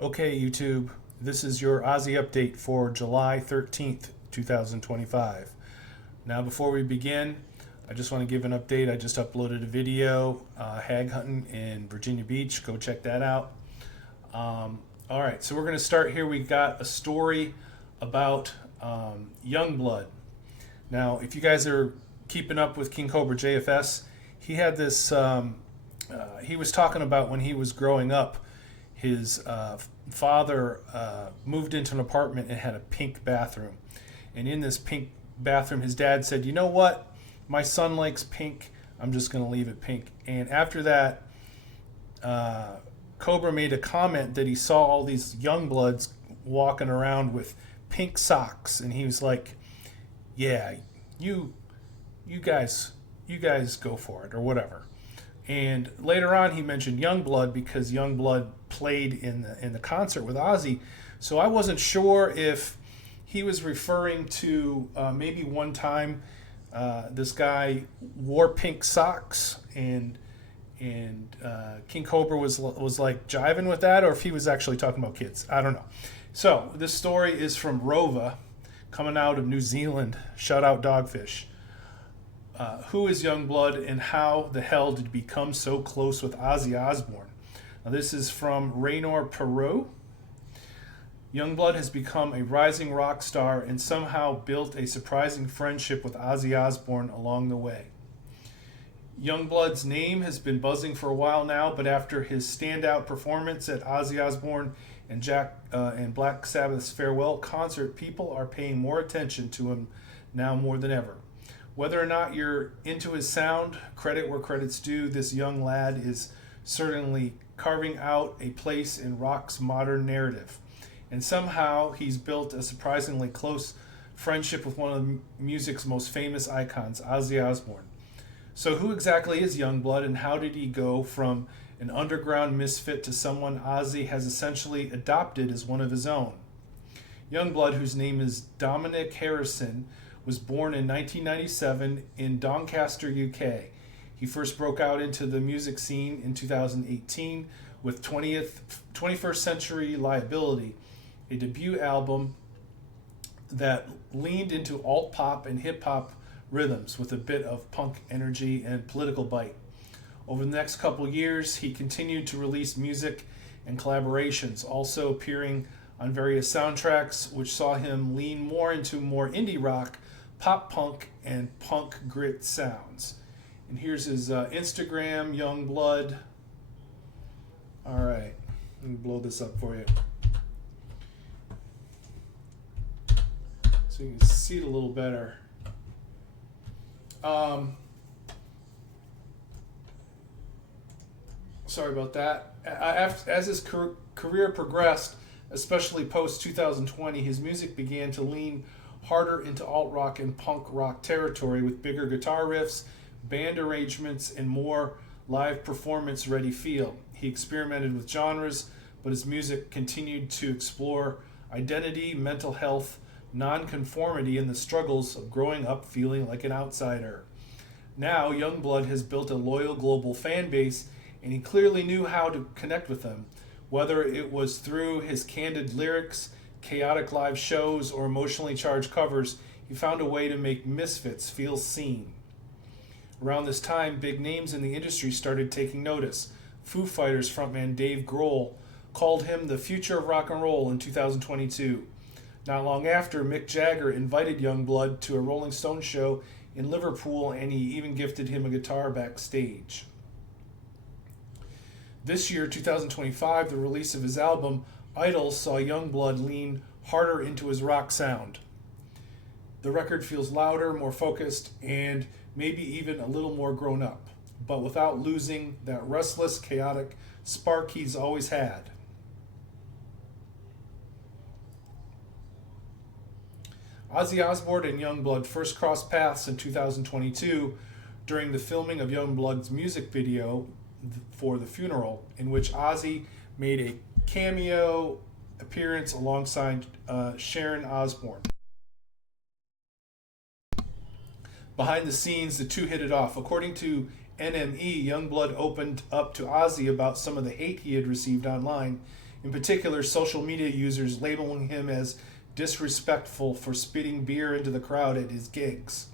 Okay, YouTube, this is your Ozzy update for July 13th, 2025. Now, before we begin, I just want to give an update. I just uploaded a video, hag hunting in Virginia Beach. Go check that out. All right, so we're going to start here. We got a story about Youngblood. Now, if you guys are keeping up with King Cobra JFS, he had this, he was talking about when he was growing up, his father moved into an apartment and had a pink bathroom. And in this pink bathroom, his dad said, "You know what? My son likes pink. I'm just going to leave it pink." And after that, Cobra made a comment that he saw all these young bloods walking around with pink socks. And he was like, "Yeah, you guys go for it," or whatever. And later on, he mentioned Youngblood because Youngblood played in the concert with Ozzy. So I wasn't sure if he was referring to maybe one time this guy wore pink socks and King Cobra was like jiving with that, or if he was actually talking about kids. I don't know. So this story is from Rova, coming out of New Zealand. Shout out Dogfish. Who is Youngblood and how the hell did he become so close with Ozzy Osbourne? Now, this is from Raynor Perot. Youngblood has become a rising rock star and somehow built a surprising friendship with Ozzy Osbourne along the way. Youngblood's name has been buzzing for a while now, but after his standout performance at Ozzy Osbourne and Black Sabbath's farewell concert, people are paying more attention to him now more than ever. Whether or not you're into his sound, credit where credit's due, this young lad is certainly carving out a place in rock's modern narrative. And somehow he's built a surprisingly close friendship with one of music's most famous icons, Ozzy Osbourne. So who exactly is Youngblood, and how did he go from an underground misfit to someone Ozzy has essentially adopted as one of his own? Youngblood, whose name is Dominic Harrison, was born in 1997 in Doncaster, UK. He first broke out into the music scene in 2018 with 21st Century Liability, a debut album that leaned into alt-pop and hip-hop rhythms with a bit of punk energy and political bite. Over the next couple years, he continued to release music and collaborations, also appearing on various soundtracks, which saw him lean more into more indie rock, pop punk, and punk grit sounds. And here's his Instagram, Youngblood. All right, let me blow this up for you so you can see it a little better. Sorry about that. As his career progressed, especially post 2020, his music began to lean harder into alt rock and punk rock territory with bigger guitar riffs, band arrangements, and more live performance ready feel. He experimented with genres, but his music continued to explore identity, mental health, nonconformity, and the struggles of growing up feeling like an outsider. Now, Youngblood has built a loyal global fan base, and he clearly knew how to connect with them, whether it was through his candid lyrics, chaotic live shows, or emotionally charged covers. He found a way to make misfits feel seen. Around this time, big names in the industry started taking notice. Foo Fighters frontman Dave Grohl called him the future of rock and roll in 2022. Not long after, Mick Jagger invited Youngblood to a Rolling Stones show in Liverpool, and he even gifted him a guitar backstage. This year, 2025, the release of his album Idols saw Youngblood lean harder into his rock sound. The record feels louder, more focused, and maybe even a little more grown up, but without losing that restless, chaotic spark he's always had. Ozzy Osbourne and Youngblood first crossed paths in 2022 during the filming of Youngblood's music video for The Funeral, in which Ozzy made a cameo appearance alongside Sharon Osbourne. Behind the scenes, the two hit it off. According to NME, Youngblood opened up to Ozzy about some of the hate he had received online, in particular social media users labeling him as disrespectful for spitting beer into the crowd at his gigs.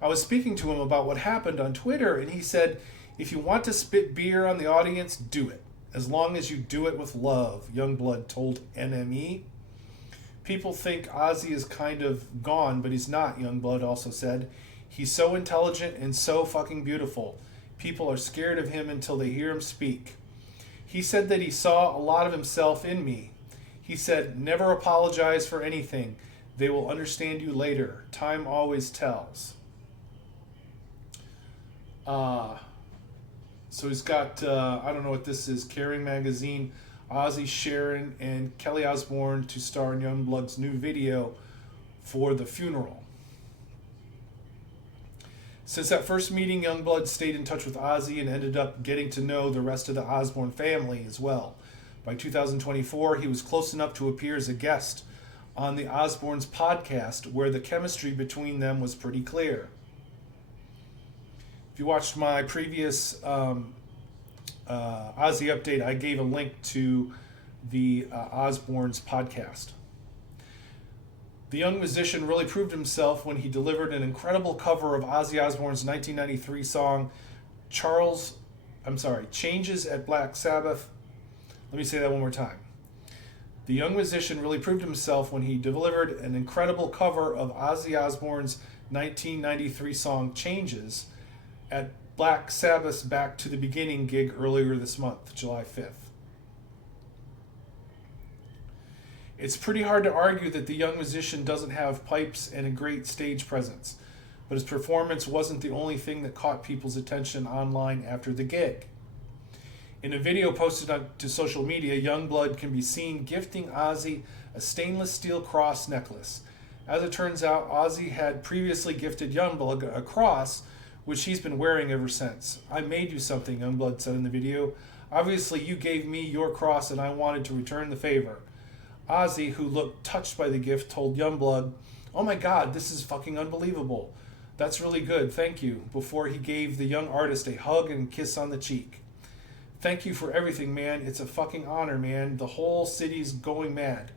I was speaking to him about what happened on Twitter, and he said, "If you want to spit beer on the audience, do it. As long as you do it with love," Youngblood told NME. "People think Ozzy is kind of gone, but he's not," Youngblood also said. "He's so intelligent and so fucking beautiful. People are scared of him until they hear him speak. He said that he saw a lot of himself in me. He said, never apologize for anything. They will understand you later. Time always tells." So he's got, I don't know what this is, Caring Magazine, Ozzy, Sharon, and Kelly Osbourne to star in Youngblood's new video for the funeral. Since that first meeting, Youngblood stayed in touch with Ozzy and ended up getting to know the rest of the Osbourne family as well. By 2024, he was close enough to appear as a guest on the Osbournes podcast, where the chemistry between them was pretty clear. If you watched my previous Ozzy update, I gave a link to the Osbournes podcast. The young musician really proved himself when he delivered an incredible cover of Ozzy Osbourne's 1993 song Changes at Black Sabbath. Let me say that one more time. The young musician really proved himself when he delivered an incredible cover of Ozzy Osbourne's 1993 song Changes at Black Sabbath's Back to the Beginning gig earlier this month, July 5th. It's pretty hard to argue that the young musician doesn't have pipes and a great stage presence, but his performance wasn't the only thing that caught people's attention online after the gig. In a video posted to social media, Youngblood can be seen gifting Ozzy a stainless steel cross necklace. As it turns out, Ozzy had previously gifted Youngblood a cross, which he's been wearing ever since. "I made you something," Youngblood said in the video. "Obviously, you gave me your cross and I wanted to return the favor." Ozzy, who looked touched by the gift, told Youngblood, "Oh my God, this is fucking unbelievable. That's really good, thank you," before he gave the young artist a hug and kiss on the cheek. "Thank you for everything, man. It's a fucking honor, man. The whole city's going mad,"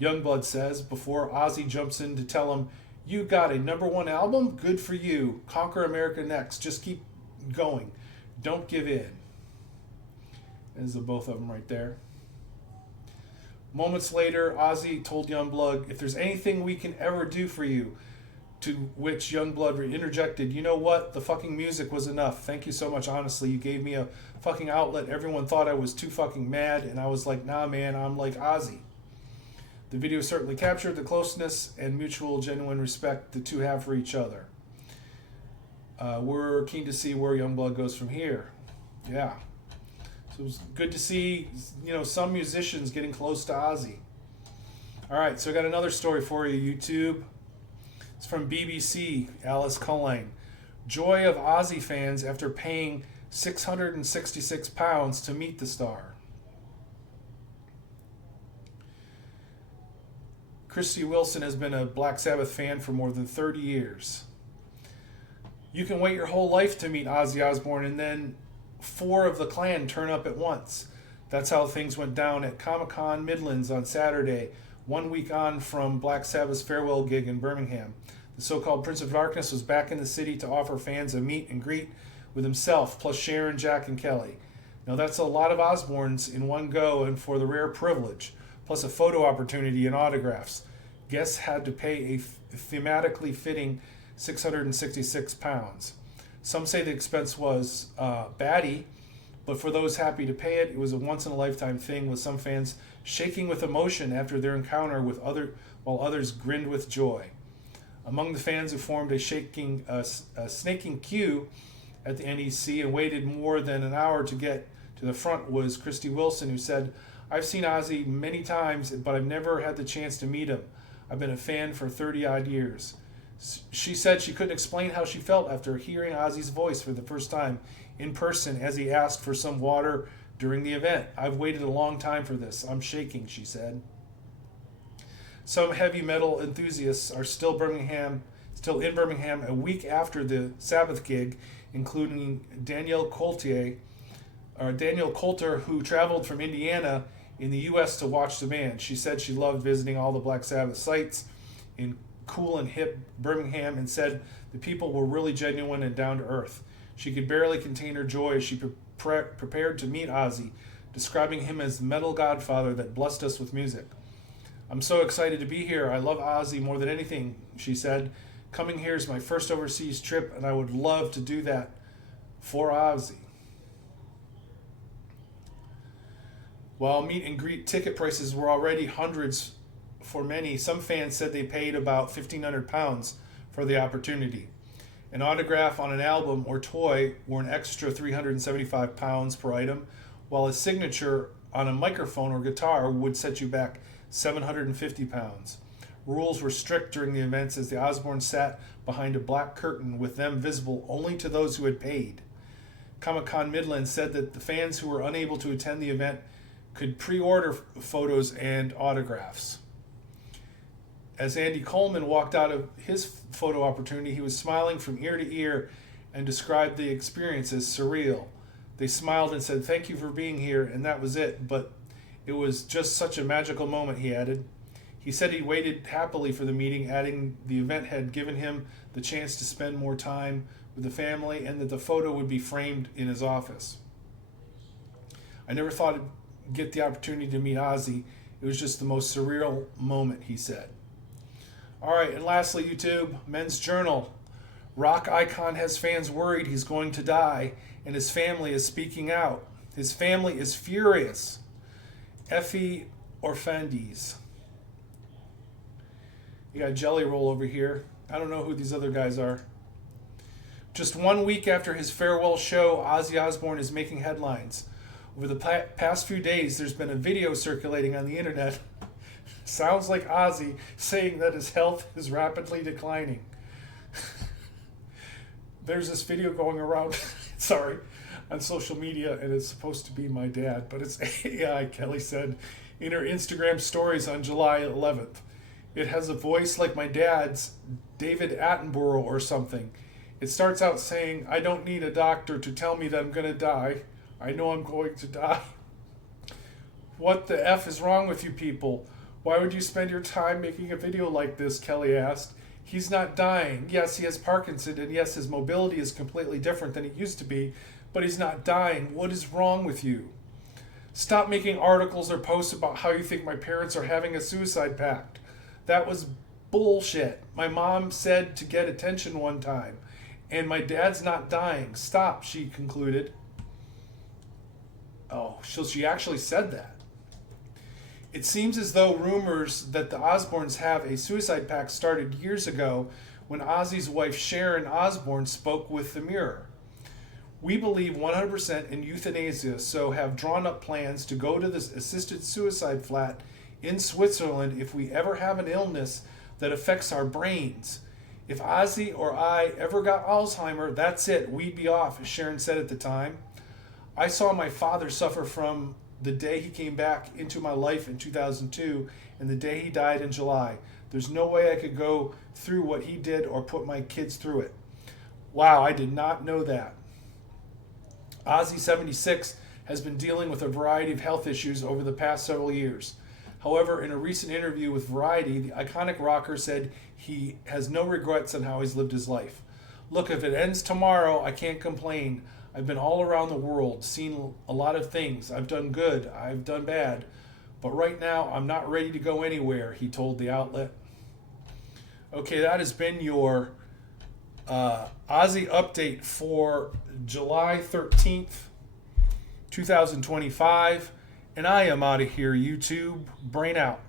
Youngblood says, before Ozzy jumps in to tell him, "You got a #1 album? Good for you. Conquer America next. Just keep going. Don't give in." There's the both of them right there. Moments later, Ozzy told Youngblood, "If there's anything we can ever do for you," to which Youngblood interjected, "You know what? The fucking music was enough. Thank you so much, honestly. You gave me a fucking outlet. Everyone thought I was too fucking mad, and I was like, nah, man, I'm like Ozzy." The video certainly captured the closeness and mutual, genuine respect the two have for each other. We're keen to see where Youngblood goes from here. Yeah. So it was good to see, some musicians getting close to Ozzy. All right, so I got another story for you, YouTube. It's from BBC, Alice Cullen. Joy of Ozzy fans after paying £666 to meet the star. Christy Wilson has been a Black Sabbath fan for more than 30 years. "You can wait your whole life to meet Ozzy Osbourne, and then 4 of the clan turn up at once. That's how things went down at Comic-Con Midlands on Saturday, 1 week on from Black Sabbath's farewell gig in Birmingham. The so-called Prince of Darkness was back in the city to offer fans a meet and greet with himself, plus Sharon, Jack, and Kelly. Now that's a lot of Osbournes in one go, and for the rare privilege, plus a photo opportunity and autographs. Guests had to pay a thematically fitting £666. Some say the expense was batty, but for those happy to pay it, it was a once-in-a-lifetime thing, with some fans shaking with emotion after their encounter while others grinned with joy. Among the fans who formed a snaking queue at the NEC and waited more than an hour to get to the front was Christy Wilson, who said, "I've seen Ozzy many times, but I've never had the chance to meet him. I've been a fan for 30-odd years." She said she couldn't explain how she felt after hearing Ozzy's voice for the first time in person as he asked for some water during the event. "I've waited a long time for this. I'm shaking," she said. Some heavy metal enthusiasts are still in Birmingham a week after the Sabbath gig, including Daniel Coulter, who traveled from Indiana in the U.S. to watch the band. She said she loved visiting all the Black Sabbath sites in cool and hip Birmingham and said the people were really genuine and down to earth. She could barely contain her joy as she prepared to meet Ozzy, describing him as the metal godfather that blessed us with music. I'm so excited to be here. I love Ozzy more than anything, she said. Coming here is my first overseas trip, and I would love to do that for Ozzy. While meet and greet ticket prices were already hundreds for many, some fans said they paid about £1,500 for the opportunity. An autograph on an album or toy were an extra £375 per item, while a signature on a microphone or guitar would set you back £750. Rules were strict during the events as the Osbournes sat behind a black curtain with them visible only to those who had paid. Comic-Con Midland said that the fans who were unable to attend the event could pre-order photos and autographs. As Andy Coleman walked out of his photo opportunity, he was smiling from ear to ear and described the experience as surreal. They smiled and said, "Thank you for being here," and that was it, but it was just such a magical moment, he added. He said he waited happily for the meeting, adding the event had given him the chance to spend more time with the family and that the photo would be framed in his office. I never thought I'd get the opportunity to meet Ozzy. It was just the most surreal moment, he said. All right, and lastly, YouTube, Men's Journal. Rock icon has fans worried he's going to die, and his family is speaking out. His family is furious. Effie Orfandes. You got Jelly Roll over here. I don't know who these other guys are. Just 1 week after his farewell show, Ozzy Osbourne is making headlines. Over the past few days, there's been a video circulating on the internet. Sounds like Ozzy saying that his health is rapidly declining. There's this video going around, on social media, and it's supposed to be my dad, but it's AI, Kelly said in her Instagram stories on July 11th. It has a voice like my dad's, David Attenborough or something. It starts out saying, "I don't need a doctor to tell me that I'm going to die. I know I'm going to die." What the F is wrong with you people? Why would you spend your time making a video like this, Kelly asked. He's not dying. Yes, he has Parkinson's, and yes, his mobility is completely different than it used to be, but he's not dying. What is wrong with you? Stop making articles or posts about how you think my parents are having a suicide pact. That was bullshit. My mom said to get attention one time, and my dad's not dying. Stop, she concluded. Oh, so she actually said that. It seems as though rumors that the Osbournes have a suicide pact started years ago when Ozzy's wife Sharon Osbourne spoke with the Mirror. We believe 100% in euthanasia, so have drawn up plans to go to this assisted suicide flat in Switzerland if we ever have an illness that affects our brains. If Ozzy or I ever got Alzheimer's, that's it, we'd be off, as Sharon said at the time. I saw my father suffer from the day he came back into my life in 2002 and the day he died in July. There's no way I could go through what he did or put my kids through it. Wow, I did not know that. Ozzy, 76, has been dealing with a variety of health issues over the past several years. However, in a recent interview with Variety, the iconic rocker said he has no regrets on how he's lived his life. Look, if it ends tomorrow, I can't complain. I've been all around the world, seen a lot of things. I've done good, I've done bad. But right now, I'm not ready to go anywhere, he told the outlet. Okay, that has been your Ozzy update for July 13th, 2025. And I am out of here, YouTube. Brain out.